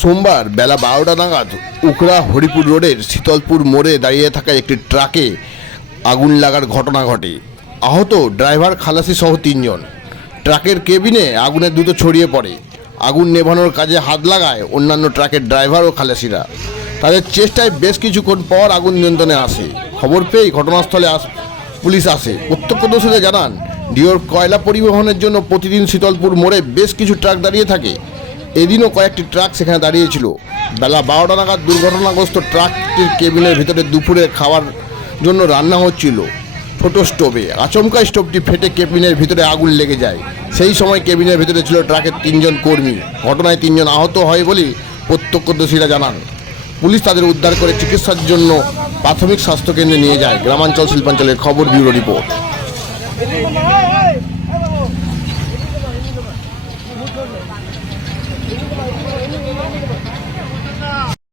সোমবার বেলা বারোটা নাগাদ উকড়া হরিপুর রোডের শীতলপুর মোড়ে দাঁড়িয়ে থাকা একটি ট্রাকে আগুন লাগার ঘটনা ঘটে। আহত ড্রাইভার খালাসি সহ তিনজন। ট্রাকের কেবিনে আগুনের দ্রুত ছড়িয়ে পড়ে। আগুন নেভানোর কাজে হাত লাগায় অন্যান্য ট্রাকের ড্রাইভার ও খালাসিরা। তাদের চেষ্টায় বেশ কিছুক্ষণ পর আগুন নিয়ন্ত্রণে আসে। খবর পেয়েই ঘটনাস্থলে আস পুলিশ আসে। প্রত্যক্ষদর্শীরা জানান, ডিওর কয়লা পরিবহনের জন্য প্রতিদিন শীতলপুর মোড়ে বেশ কিছু ট্রাক দাঁড়িয়ে থাকে। এদিনও কয়েকটি ট্রাক সেখানে দাঁড়িয়েছিল। বেলা বারোটা নাগাদ দুর্ঘটনাগ্রস্ত ট্রাকটির কেবিনের ভিতরে দুপুরে খাওয়ার জন্য রান্না হচ্ছিল। ছোট স্টোভে। আচমকা স্টোভটি ফেটে কেবিনের ভিতরে আগুন লেগে যায়। সেই সময় কেবিনের ভিতরে ছিল ট্রাকের তিনজন কর্মী। ঘটনায় তিনজন আহত হয় বলে প্রত্যক্ষদর্শীরা জানান। পুলিশ তাদের উদ্ধার করে চিকিৎসার জন্য প্রাথমিক স্বাস্থ্যকেন্দ্রে নিয়ে যায়। গ্রামাঞ্চল শিল্পাঞ্চলের খবর ব্যুরো রিপোর্ট। 何?